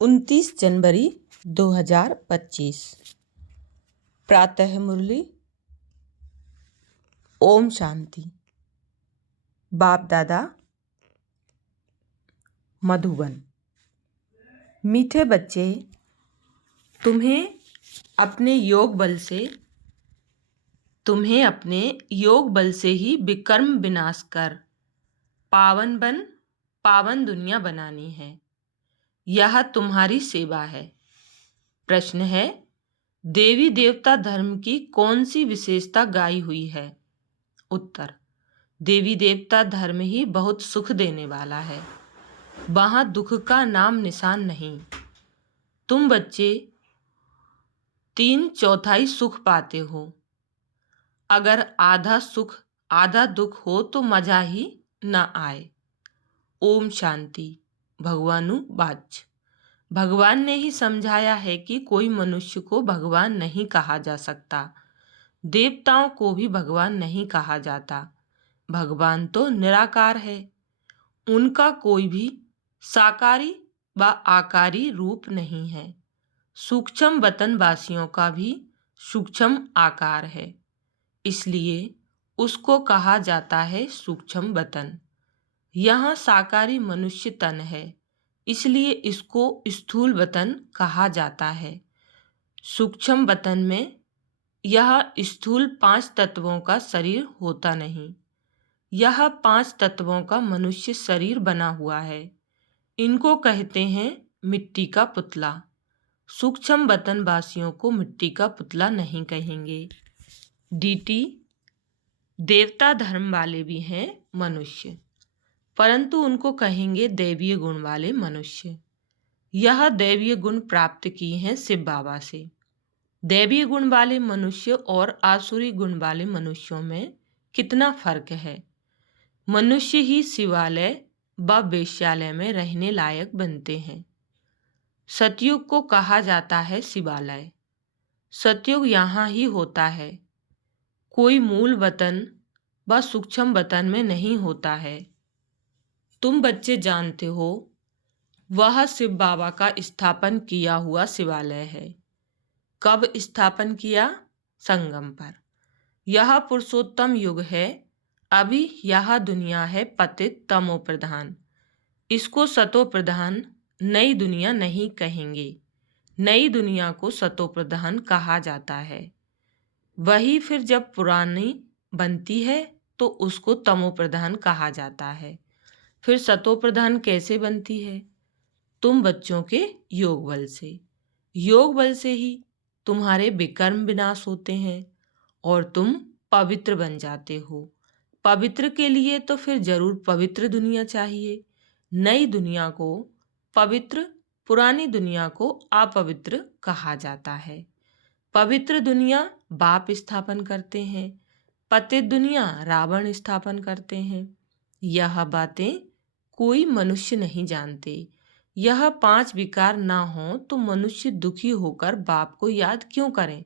29 जनवरी 2025। प्रातः मुरली। ओम शांति। बाप दादा मधुबन। मीठे बच्चे, तुम्हें अपने योग बल से ही विकर्म विनाश कर पावन दुनिया बनानी है। यह तुम्हारी सेवा है। प्रश्न है, देवी देवता धर्म की कौन सी विशेषता गाई हुई है? उत्तर, देवी देवता धर्म ही बहुत सुख देने वाला है। वहां दुख का नाम निशान नहीं। तुम बच्चे 3/4 सुख पाते हो। अगर आधा सुख आधा दुख हो तो मजा ही न आए। ओम शांति। भगवानु वाच। भगवान ने ही समझाया है कि कोई मनुष्य को भगवान नहीं कहा जा सकता। देवताओं को भी भगवान नहीं कहा जाता। भगवान तो निराकार है। उनका कोई भी साकारी व आकारी रूप नहीं है। सूक्ष्म वतन वासियों का भी सूक्ष्म आकार है, इसलिए उसको कहा जाता है सूक्ष्म वतन। यहाँ साकारी मनुष्य तन है, इसलिए इसको स्थूल वतन कहा जाता है। सूक्ष्म वतन में यह स्थूल 5 तत्वों का शरीर होता नहीं। यह 5 तत्वों का मनुष्य शरीर बना हुआ है। इनको कहते हैं मिट्टी का पुतला। सूक्ष्म वतन वासियों को मिट्टी का पुतला नहीं कहेंगे। डीटी देवता धर्म वाले भी हैं मनुष्य, परंतु उनको कहेंगे दैवीय गुण वाले मनुष्य। यह दैवीय गुण प्राप्त किए हैं शिव बाबा से। दैवीय गुण वाले मनुष्य और आसुरी गुण वाले मनुष्यों में कितना फर्क है। मनुष्य ही शिवालय व वेश्यालय में रहने लायक बनते हैं। सतयुग को कहा जाता है शिवालय। सतयुग यहाँ ही होता है, कोई मूल वतन व सूक्ष्म वतन में नहीं होता है। तुम बच्चे जानते हो, वह शिव बाबा का स्थापन किया हुआ शिवालय है। कब स्थापन किया? संगम पर। यह पुरुषोत्तम युग है। अभी यह दुनिया है पतित तमो प्रधान। इसको सतो प्रधान नई दुनिया नहीं कहेंगे। नई दुनिया को सतो प्रधान कहा जाता है। वही फिर जब पुरानी बनती है तो उसको तमो प्रधान कहा जाता है। फिर सतो प्रधान कैसे बनती है? तुम बच्चों के योग बल से। योग बल से ही तुम्हारे विकर्म विनाश होते हैं और तुम पवित्र बन जाते हो। पवित्र के लिए तो फिर जरूर पवित्र दुनिया चाहिए। नई दुनिया को पवित्र, पुरानी दुनिया को अपवित्र कहा जाता है। पवित्र दुनिया बाप स्थापन करते हैं, पतित दुनिया रावण स्थापन करते हैं। यह बातें कोई मनुष्य नहीं जानते। यह 5 विकार ना हो तो मनुष्य दुखी होकर बाप को याद क्यों करें?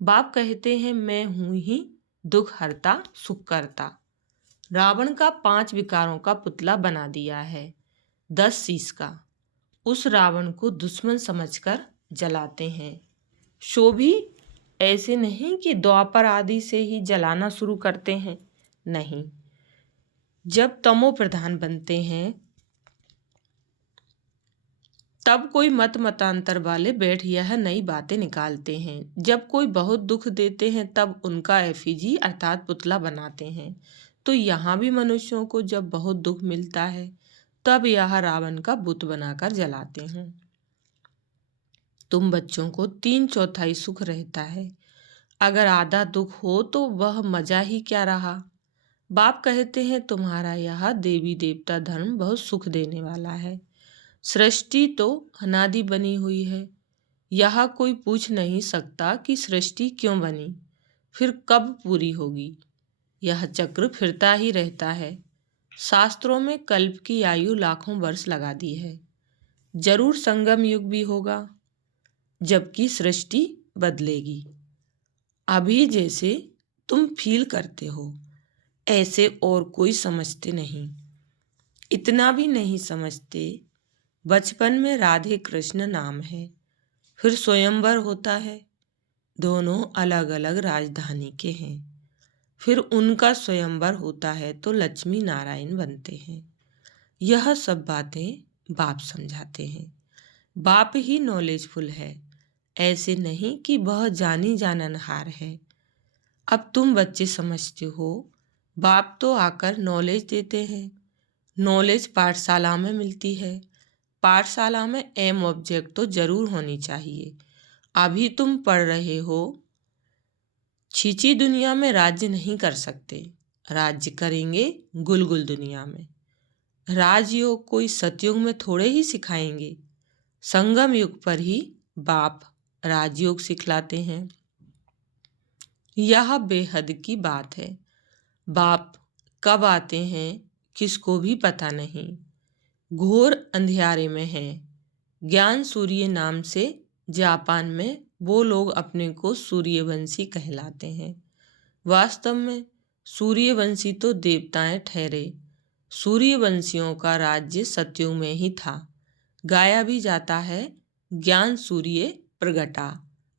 बाप कहते हैं, मैं हूं ही दुख हरता सुख करता। रावण का 5 विकारों का पुतला बना दिया है, 10 शीश का। उस रावण को दुश्मन समझकर जलाते हैं। सो भी ऐसे नहीं कि द्वापर आदि से ही जलाना शुरू करते हैं, नहीं। जब तमो प्रधान बनते हैं तब कोई मतांतर वाले बैठ यह नई बातें निकालते हैं। जब कोई बहुत दुख देते हैं तब उनका एफिजी अर्थात पुतला बनाते हैं। तो यहाँ भी मनुष्यों को जब बहुत दुख मिलता है तब यह रावण का बुत बनाकर जलाते हैं। तुम बच्चों को 3/4 सुख रहता है। अगर आधा दुख हो तो वह मजा ही क्या रहा। बाप कहते हैं, तुम्हारा यह देवी देवता धर्म बहुत सुख देने वाला है। सृष्टि तो अनादि बनी हुई है। यह कोई पूछ नहीं सकता कि सृष्टि क्यों बनी, फिर कब पूरी होगी। यह चक्र फिरता ही रहता है। शास्त्रों में कल्प की आयु लाखों वर्ष लगा दी है। जरूर संगम युग भी होगा, जबकि सृष्टि बदलेगी। अभी जैसे तुम फील करते हो ऐसे और कोई समझते नहीं। इतना भी नहीं समझते बचपन में राधे कृष्ण नाम है, फिर स्वयंवर होता है। दोनों अलग अलग राजधानी के हैं। फिर उनका स्वयंवर होता है तो लक्ष्मी नारायण बनते हैं। यह सब बातें बाप समझाते हैं। बाप ही नॉलेजफुल है, ऐसे नहीं कि वह जानी जाननहार है। अब तुम बच्चे समझते हो, बाप तो आकर नॉलेज देते हैं। नॉलेज पाठशाला में मिलती है। पाठशाला में एम ऑब्जेक्ट तो जरूर होनी चाहिए। अभी तुम पढ़ रहे हो, छीची दुनिया में राज्य नहीं कर सकते, राज्य करेंगे गुलगुल दुनिया में। राजयोग कोई सतयुग में थोड़े ही सिखाएंगे, संगम युग पर ही बाप राजयोग सिखलाते हैं। यह बेहद की बात है। बाप कब आते हैं किसको भी पता नहीं। घोर अंधियारे में है। ज्ञान सूर्य नाम से जापान में वो लोग अपने को सूर्यवंशी कहलाते हैं। वास्तव में सूर्यवंशी तो देवताएं ठहरे। सूर्यवंशियों का राज्य सतयुग में ही था। गाया भी जाता है, ज्ञान सूर्य प्रगटा,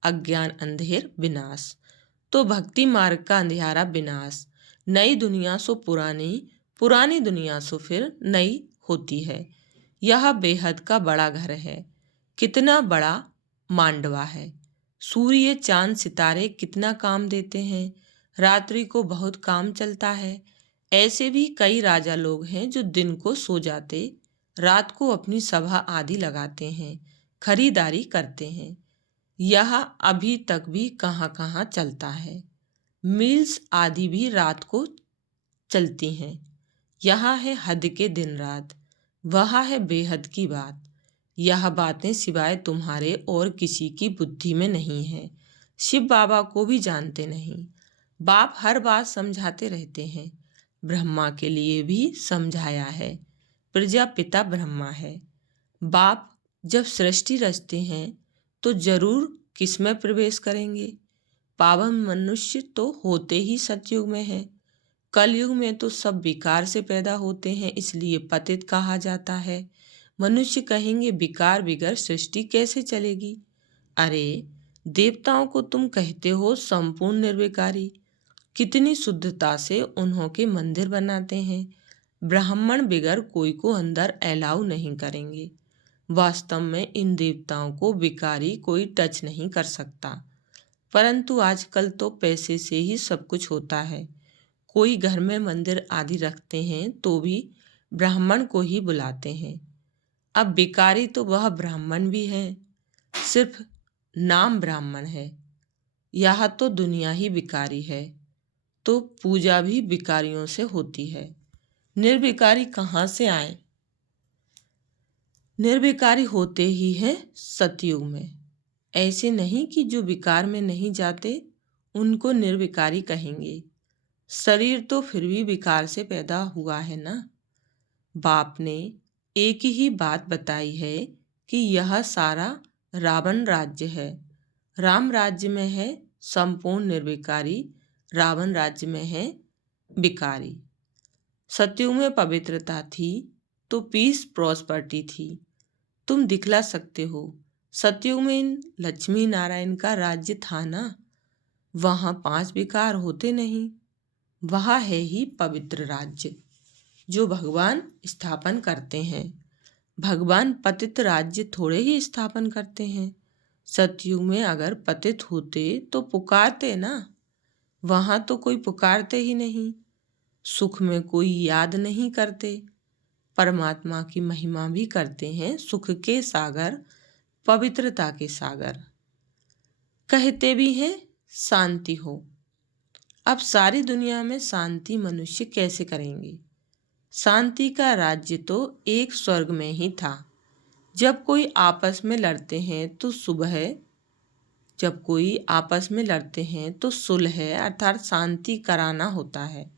अज्ञान अंधेर विनाश। तो भक्ति मार्ग का अंधियारा विनाश। नई दुनिया सो पुरानी, पुरानी दुनिया सो फिर नई होती है। यह बेहद का बड़ा घर है। कितना बड़ा मांडवा है। सूर्य चांद सितारे कितना काम देते हैं। रात्रि को बहुत काम चलता है। ऐसे भी कई राजा लोग हैं जो दिन को सो जाते, रात को अपनी सभा आदि लगाते हैं, खरीदारी करते हैं। यह अभी तक भी कहाँ कहाँ चलता है। मिल्स आदि भी रात को चलती हैं। यहाँ है हद के दिन रात, वहाँ है बेहद की बात। यह बातें सिवाय तुम्हारे और किसी की बुद्धि में नहीं है। शिव बाबा को भी जानते नहीं। बाप हर बात समझाते रहते हैं। ब्रह्मा के लिए भी समझाया है। प्रजापिता ब्रह्मा है। बाप जब सृष्टि रचते हैं तो जरूर किसमें प्रवेश करेंगे। पावन मनुष्य तो होते ही सतयुग में है। कलयुग में तो सब विकार से पैदा होते हैं, इसलिए पतित कहा जाता है। मनुष्य कहेंगे विकार बिगर सृष्टि कैसे चलेगी। अरे देवताओं को तुम कहते हो संपूर्ण निर्विकारी। कितनी शुद्धता से उन्हों के मंदिर बनाते हैं। ब्राह्मण बिगर कोई को अंदर अलाउ नहीं करेंगे। वास्तव में इन देवताओं को विकारी कोई टच नहीं कर सकता। परंतु आजकल तो पैसे से ही सब कुछ होता है। कोई घर में मंदिर आदि रखते हैं तो भी ब्राह्मण को ही बुलाते हैं। अब भिखारी तो वह ब्राह्मण भी है, सिर्फ नाम ब्राह्मण है। यह तो दुनिया ही भिखारी है, तो पूजा भी भिखारियों से होती है। निर्भिकारी कहाँ से आए। निर्भिकारी होते ही है सतयुग में। ऐसे नहीं कि जो विकार में नहीं जाते उनको निर्विकारी कहेंगे। शरीर तो फिर भी विकार से पैदा हुआ है ना। बाप ने एक ही बात बताई है कि यह सारा रावण राज्य है। राम राज्य में है संपूर्ण निर्विकारी, रावण राज्य में है विकारी। सतयुग में पवित्रता थी तो पीस प्रॉस्पर्टी थी। तुम दिखला सकते हो। सतयुग में लक्ष्मी नारायण का राज्य था ना, वहाँ 5 विकार होते नहीं। वह है ही पवित्र राज्य जो भगवान स्थापन करते हैं। भगवान पतित राज्य थोड़े ही स्थापन करते हैं। सतयुग में अगर पतित होते तो पुकारते ना, वहाँ तो कोई पुकारते ही नहीं। सुख में कोई याद नहीं करते। परमात्मा की महिमा भी करते हैं। सुख के सागर, पवित्रता के सागर। कहते भी हैं शांति हो। अब सारी दुनिया में शांति मनुष्य कैसे करेंगे। शांति का राज्य तो एक स्वर्ग में ही था। जब कोई आपस में लड़ते हैं तो सुलह अर्थात शांति कराना होता है।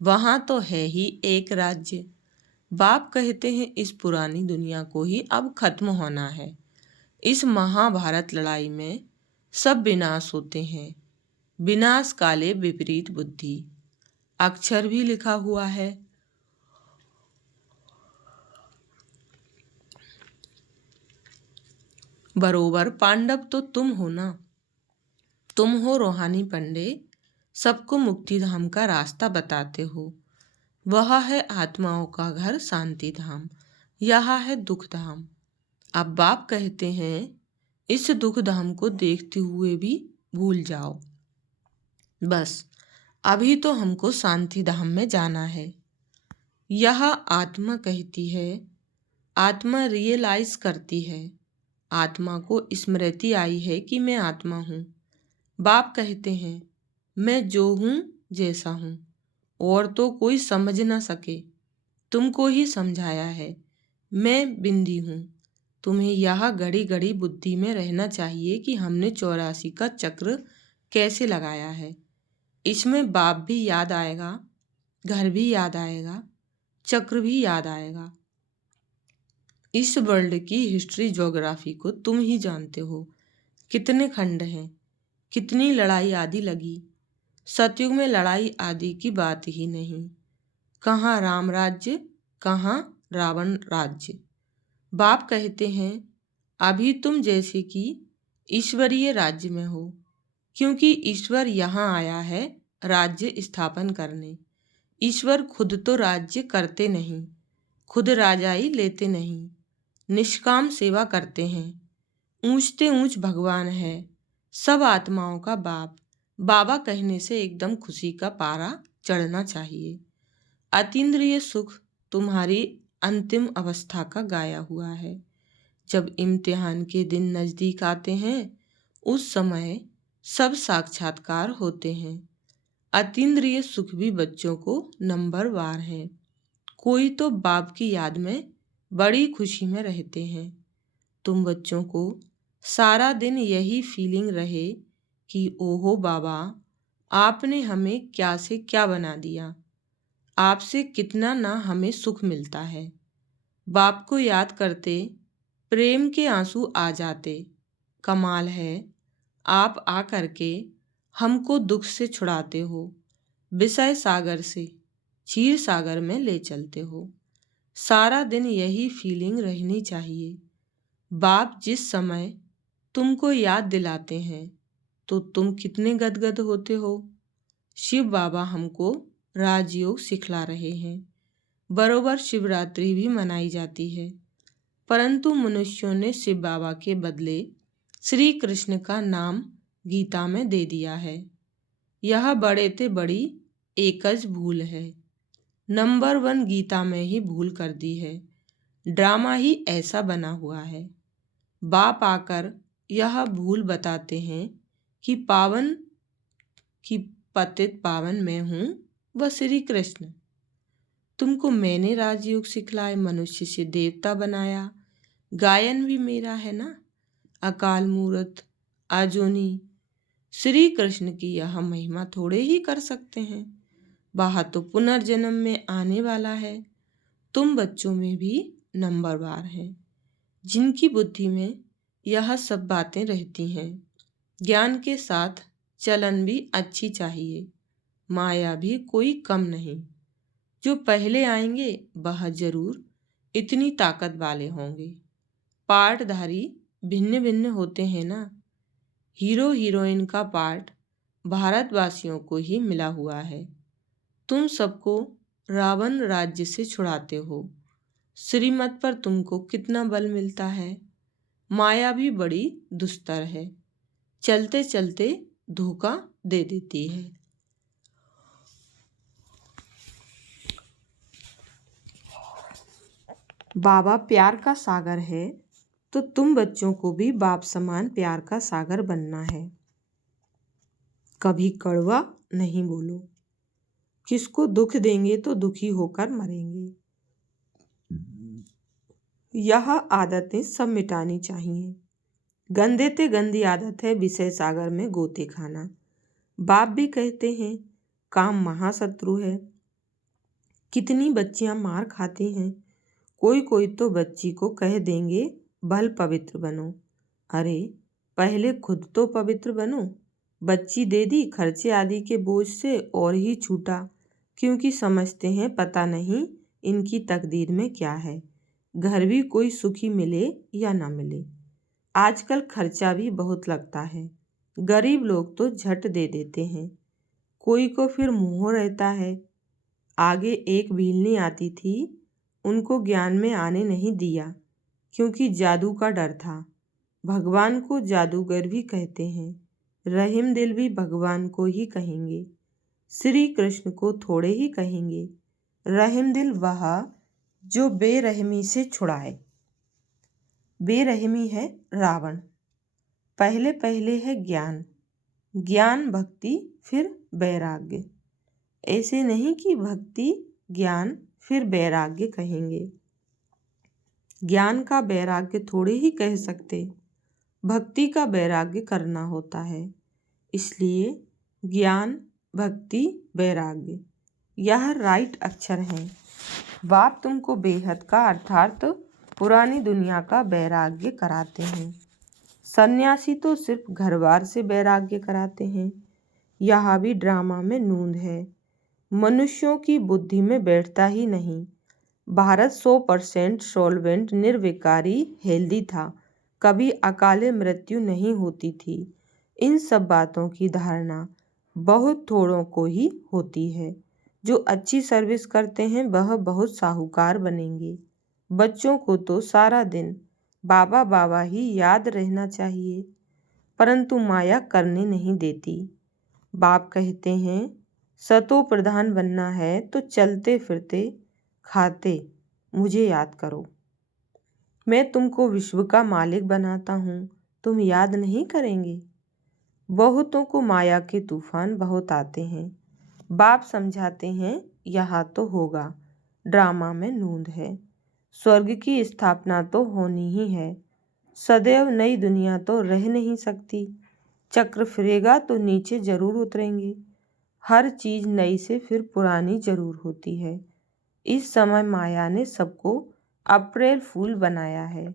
वहाँ तो है ही एक राज्य। बाप कहते हैं इस पुरानी दुनिया को ही अब खत्म होना है। इस महाभारत लड़ाई में सब विनाश होते हैं। विनाश काले विपरीत बुद्धि, अक्षर भी लिखा हुआ है। बरोबर पांडव तो तुम हो ना। तुम हो रूहानी पंडे, सबको मुक्ति धाम का रास्ता बताते हो। वह है आत्माओं का घर शांति धाम, यह है दुख धाम। अब बाप कहते हैं इस दुख धाम को देखते हुए भी भूल जाओ। बस अभी तो हमको शांति धाम में जाना है। यह आत्मा कहती है, आत्मा रियलाइज करती है, आत्मा को स्मृति आई है कि मैं आत्मा हूँ। बाप कहते हैं मैं जो हूँ जैसा हूँ, और तो कोई समझ ना सके, तुमको ही समझाया है। मैं बिंदी हूँ। तुम्हें यह घड़ी घड़ी बुद्धि में रहना चाहिए कि हमने 84 का चक्र कैसे लगाया है। इसमें बाप भी याद आएगा, घर भी याद आएगा, चक्र भी याद आएगा। इस वर्ल्ड की हिस्ट्री ज्योग्राफी को तुम ही जानते हो। कितने खंड हैं, कितनी लड़ाई आदि लगी। सतयुग में लड़ाई आदि की बात ही नहीं। कहाँ राम राज्य, कहाँ रावण राज्य। बाप कहते हैं अभी तुम जैसे कि ईश्वरीय राज्य में हो, क्योंकि ईश्वर यहाँ आया है राज्य स्थापन करने। ईश्वर खुद तो राज्य करते नहीं, खुद राजाई लेते नहीं, निष्काम सेवा करते हैं। ऊंचते ऊंच भगवान है, सब आत्माओं का बाप। बाबा कहने से एकदम खुशी का पारा चढ़ना चाहिए। अतीन्द्रिय सुख तुम्हारी अंतिम अवस्था का गाया हुआ है। जब इम्तिहान के दिन नज़दीक आते हैं उस समय सब साक्षात्कार होते हैं। अतीन्द्रिय सुख भी बच्चों को नंबरवार हैं। कोई तो बाप की याद में बड़ी खुशी में रहते हैं। तुम बच्चों को सारा दिन यही फीलिंग रहे कि ओहो बाबा, आपने हमें क्या से क्या बना दिया, आपसे कितना ना हमें सुख मिलता है। बाप को याद करते प्रेम के आंसू आ जाते। कमाल है, आप आ करके हमको दुख से छुड़ाते हो, विषय सागर से क्षीर सागर में ले चलते हो। सारा दिन यही फीलिंग रहनी चाहिए। बाप जिस समय तुमको याद दिलाते हैं तो तुम कितने गदगद होते हो। शिव बाबा हमको राजयोग सिखला रहे हैं। बरोबर शिवरात्रि भी मनाई जाती है, परंतु मनुष्यों ने शिव बाबा के बदले श्री कृष्ण का नाम गीता में दे दिया है। यह बड़े ते बड़ी एकज भूल है। नंबर 1 गीता में ही भूल कर दी है। ड्रामा ही ऐसा बना हुआ है। बाप आकर यह भूल बताते हैं कि पावन की पतित पावन मैं हूँ, वह श्री कृष्ण। तुमको मैंने राजयोग सिखलाए, मनुष्य से देवता बनाया। गायन भी मेरा है ना। अकाल मूर्त आजोनी श्री कृष्ण की यह महिमा थोड़े ही कर सकते हैं। वह तो पुनर्जन्म में आने वाला है। तुम बच्चों में भी नंबरवार हैं, जिनकी बुद्धि में यह सब बातें रहती हैं। ज्ञान के साथ चलन भी अच्छी चाहिए, माया भी कोई कम नहीं। जो पहले आएंगे वह जरूर इतनी ताकत वाले होंगे। पार्टधारी भिन्न भिन्न होते हैं ना। हीरो हीरोइन का पार्ट भारतवासियों को ही मिला हुआ है। तुम सबको रावण राज्य से छुड़ाते हो। श्रीमत पर तुमको कितना बल मिलता है। माया भी बड़ी दुस्तर है, चलते चलते धोखा दे देती है। बाबा प्यार का सागर है, तो तुम बच्चों को भी बाप समान प्यार का सागर बनना है। कभी कड़वा नहीं बोलो। किसको दुख देंगे तो दुखी होकर मरेंगे। यह आदतें सब मिटानी चाहिए। गंदे ते गंदी आदत है विषय सागर में गोते खाना। बाप भी कहते हैं काम महाशत्रु है। कितनी बच्चियां मार खाती हैं। कोई कोई तो बच्ची को कह देंगे भल पवित्र बनो। अरे पहले खुद तो पवित्र बनो। बच्ची दे दी खर्चे आदि के बोझ से और ही छूटा, क्योंकि समझते हैं पता नहीं इनकी तकदीर में क्या है। घर भी कोई सुखी मिले या ना मिले। आजकल खर्चा भी बहुत लगता है। गरीब लोग तो झट दे देते हैं, कोई को फिर मोह रहता है। आगे एक भीलनी आती थी, उनको ज्ञान में आने नहीं दिया क्योंकि जादू का डर था। भगवान को जादूगर भी कहते हैं, रहीम दिल भी भगवान को ही कहेंगे। श्री कृष्ण को थोड़े ही कहेंगे। रहीम दिल वह जो बेरहमी से छुड़ाए। बेरहमी है रावण। पहले पहले है ज्ञान, ज्ञान भक्ति फिर वैराग्य। ऐसे नहीं कि भक्ति ज्ञान फिर वैराग्य कहेंगे। ज्ञान का वैराग्य थोड़े ही कह सकते, भक्ति का वैराग्य करना होता है। इसलिए ज्ञान भक्ति वैराग्य यह राइट अक्षर हैं। बाप तुमको बेहद का अर्थात पुरानी दुनिया का वैराग्य कराते हैं। सन्यासी तो सिर्फ घर बार से वैराग्य कराते हैं। यहाँ भी ड्रामा में नूंद है। मनुष्यों की बुद्धि में बैठता ही नहीं। भारत 100% सॉल्वेंट निर्विकारी हेल्दी था, कभी अकाले मृत्यु नहीं होती थी। इन सब बातों की धारणा बहुत थोड़ों को ही होती है। जो अच्छी सर्विस करते हैं वह बहुत साहूकार बनेंगे। बच्चों को तो सारा दिन बाबा बाबा ही याद रहना चाहिए, परंतु माया करने नहीं देती। बाप कहते हैं, सतो प्रधान बनना है तो चलते फिरते खाते मुझे याद करो। मैं तुमको विश्व का मालिक बनाता हूँ, तुम याद नहीं करेंगे। बहुतों को माया के तूफान बहुत आते हैं। बाप समझाते हैं, यहाँ तो होगा, ड्रामा में नूंद है। स्वर्ग की स्थापना तो होनी ही है। सदैव नई दुनिया तो रह नहीं सकती। चक्र फिरेगा तो नीचे जरूर उतरेंगे। हर चीज नई से फिर पुरानी जरूर होती है। इस समय माया ने सबको अप्रैल फूल बनाया है।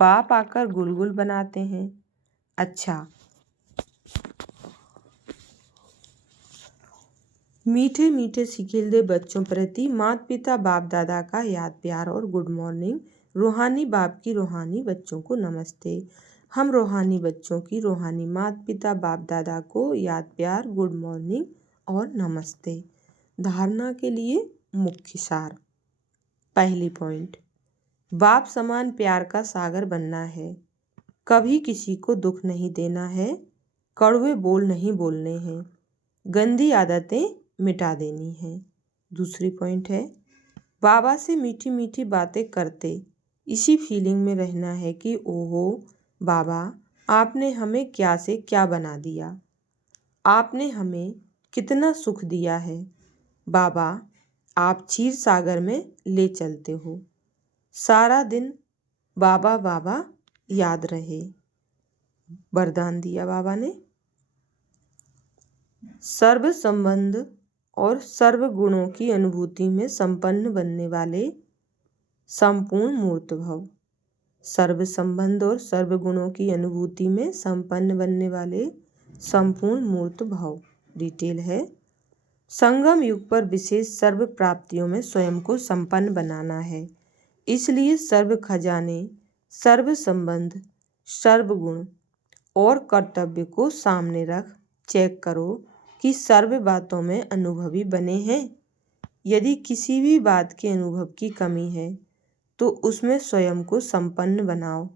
बाप आकर गुलगुल बनाते हैं। अच्छा, मीठे मीठे सिखिलदे बच्चों प्रति माता पिता बाप दादा का याद प्यार और गुड मॉर्निंग। रूहानी बाप की रूहानी बच्चों को नमस्ते। हम रूहानी बच्चों की रूहानी माता पिता बाप दादा को याद प्यार गुड मॉर्निंग और नमस्ते। धारणा के लिए मुख्य सार। पहली पॉइंट, बाप समान प्यार का सागर बनना है। कभी किसी को दुख नहीं देना है। कड़वे बोल नहीं बोलने हैं। गंदी आदतें मिटा देनी है। दूसरी पॉइंट है, बाबा से मीठी मीठी बातें करते इसी फीलिंग में रहना है कि ओहो बाबा, आपने हमें क्या से क्या बना दिया। आपने हमें कितना सुख दिया है। बाबा, आप क्षीर सागर में ले चलते हो। सारा दिन बाबा बाबा याद रहे। वरदान दिया बाबा ने। सर्व संबंध और सर्व गुणों की अनुभूति में संपन्न बनने वाले संपूर्ण मूर्त भव। सर्व संबंध और सर्व गुणों की अनुभूति में संपन्न बनने वाले संपूर्ण मूर्त भाव। डिटेल है, संगम युग पर विशेष सर्व प्राप्तियों में स्वयं को संपन्न बनाना है। इसलिए सर्व खजाने, सर्व संबंध, सर्व गुण और कर्तव्य को सामने रख चेक करो कि सर्व बातों में अनुभवी बने हैं। यदि किसी भी बात के अनुभव की कमी है तो उसमें स्वयं को संपन्न बनाओ।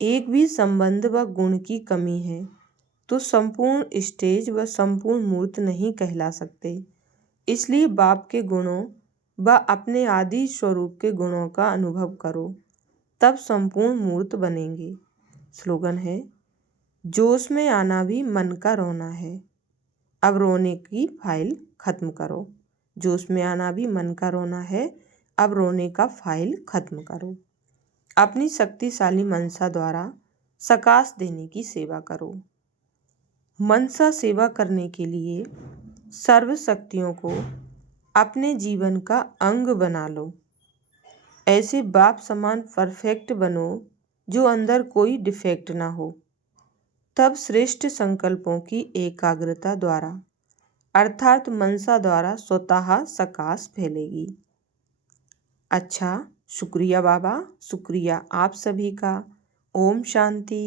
एक भी संबंध व गुण की कमी है तो संपूर्ण स्टेज व संपूर्ण मूर्त नहीं कहला सकते। इसलिए बाप के गुणों व अपने आदि स्वरूप के गुणों का अनुभव करो, तब संपूर्ण मूर्त बनेंगे। स्लोगन है, जोश में आना भी मन का रोना है। अब रोने की फाइल खत्म करो। जोश में आना भी मन का रोना है, अब रोने का फाइल खत्म करो। अपनी शक्तिशाली मनसा द्वारा सकाश देने की सेवा करो। मनसा सेवा करने के लिए सर्व शक्तियों को अपने जीवन का अंग बना लो। ऐसे बाप समान परफेक्ट बनो जो अंदर कोई डिफेक्ट ना हो। तब श्रेष्ठ संकल्पों की एकाग्रता द्वारा अर्थात मनसा द्वारा स्वतः सकाश फैलेगी। अच्छा, शुक्रिया बाबा, शुक्रिया आप सभी का। ओम शांति।